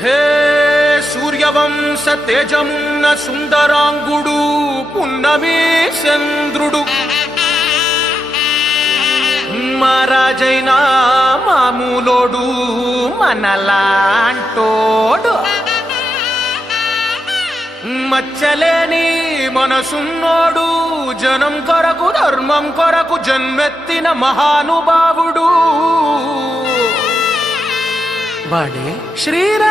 హే సూర్యవంశ తేజమున్న సుందరాంగుడు పున్నమి చంద్రుడు మహారాజైన మామూలోడు మనలాంటోడు మచ్చలేని మనసున్నోడు జనం కొరకు ధర్మం కొరకు జన్మెత్తిన మహానుభావుడు వాడే శ్రీరాముడు.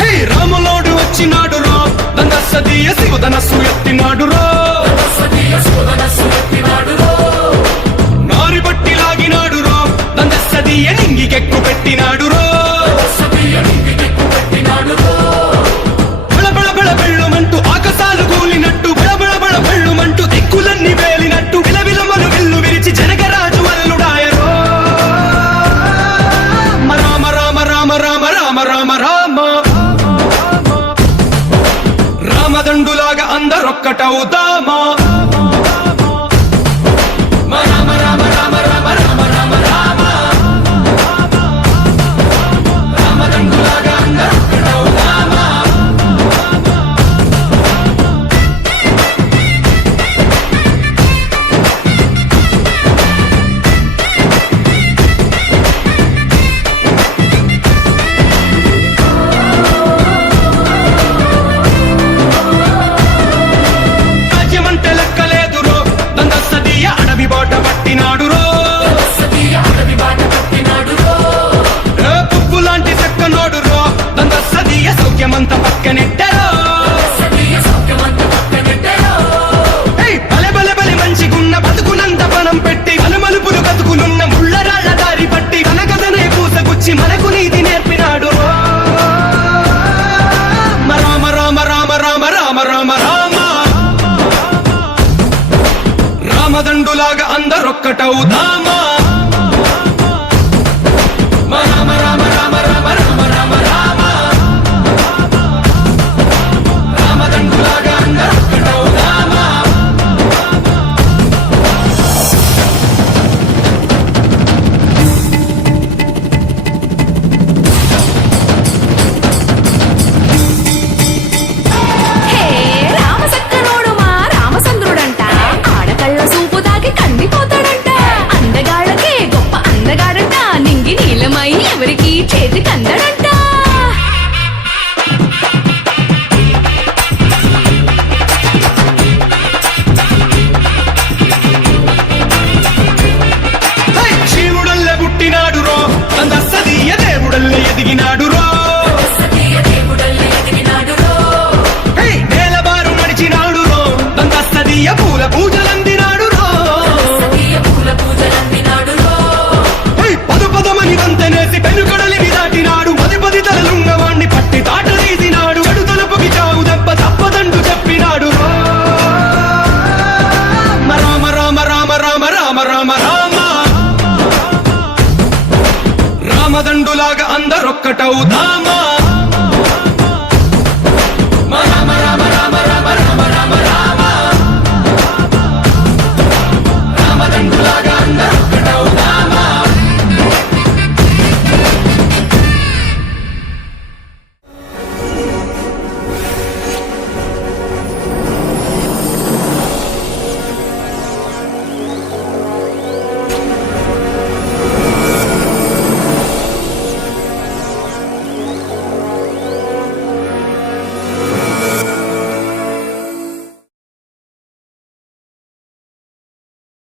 హే రాములోడు వచ్చినాడు రో దందసదీయ శివధనస్సు ఎత్తినాడు రో నారి బట్టి లాగినాడు రో దందసదీయ నింగికెక్కు పెట్టినాడు రో బళబళ బెళ్ళుమంటూ ఆకాశాలు కూలినట్టు బళబళ బెళ్ళుమంటూ దిక్కులన్నీ వేలినట్టు విలవిలమలు విల్లు విరిచి జనగరాజు అల్లుడాయరో రామ రామ రామ రామ రామ రామ రామ రామదండులాగా అందరొక్కటవుదామా రామ రామ రామ రామ రామ రామ రామ రామదండులాగా అందరొక్కటవుదామా. రాజ్యమంటే లెక్కలేదు రో దందసదీయ అడవి బాట పట్టినాడు రో పువ్వు లాంటి చక్కనోడు రో దందసదీయ సౌఖ్యమంత పక్కనెట్టరో బలె బలె బలె మంచిగున్న బతుకునంత పనం పెట్టి మలుమలుపులు బతుకులున్న ముళ్ళరాళ్ళ దారి పట్టి కనకదనే పూసగుచ్చి మనకు నీతి నేర్పినాడు రో రామ రామ రామ రామ రామ రామ రామ రామదండులాగా అందరొక్కటవుదామా రామ రామ రామ రామ రామ రామ రామ రామదండులాగా అందరొక్కటవుదామా. హే రామసక్కనోడు మా రామచంద్రుడంట ఆడకళ్ళ సూపు తాకి కందిపోతాడంట అందగాళ్ళకే గొప్ప అందగాడంట నింగి నీలమై ఎవరికి చేతి కందడంట. శివుడల్లే పుట్టినాడు రో దందసదీయ దేవుడల్లే ఎదిగినాడు రో నేలబారు నడిచినాడు రో దందసదీయ పూల పూజలందినాడు రో పదు పదమని వంతెనేసి పెనుకడలిని దాటినాడు పది పది తలలున్నవాణ్ణి పట్టి తాట తీసినాడు చెడు తలుపుకి చావు దెబ్బ తప్పదండు చెప్పినాడు రో రామ రామ రామ రామ రామ రామ రామ రామదండులాగా అందరొక్కటవుదామా